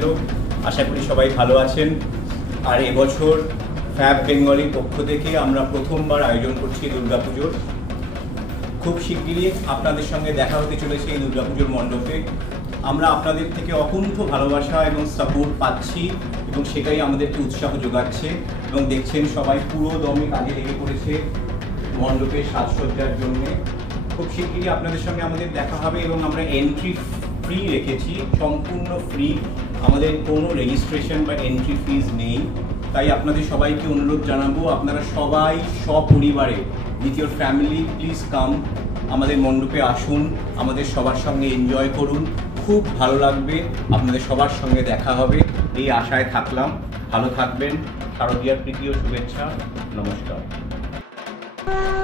গেল। আশা করি সবাই ভালো আছেন। আর এবছর ফ্যাব বেঙ্গলির পক্ষ থেকে আমরা প্রথমবার আয়োজন করছি দুর্গাপুজোর। খুব শিগগিরই আপনাদের সঙ্গে দেখা হতে চলেছে এই দুর্গাপুজোর মণ্ডপে। আমরা আপনাদের থেকে অকুণ্ঠ ভালোবাসা এবং সাপোর্ট পাচ্ছি এবং সেটাই আমাদেরকে উৎসাহ যোগাচ্ছে। এবং দেখছেন সবাই পুরো দমে কাজে লেগে পড়েছে মণ্ডপের সাজসজ্জার জন্য। খুব শিগগিরই আপনাদের সঙ্গে আমাদের দেখা হবে এবং আমরা এন্ট্রি ফ্রি রেখেছি, সম্পূর্ণ ফ্রি। আমাদের কোনো রেজিস্ট্রেশন বা এন্ট্রি ফিজ নেই। তাই আপনাদের সবাইকে অনুরোধ জানাবো, আপনারা সবাই সপরিবারে with your family please come, আমাদের মণ্ডপে আসুন, আমাদের সবার সঙ্গে এনজয় করুন। খুব ভালো লাগবে, আপনাদের সবার সঙ্গে দেখা হবে এই আশায় থাকলাম। ভালো থাকবেন। শারদীয়ার প্রীতি ও শুভেচ্ছা। নমস্কার।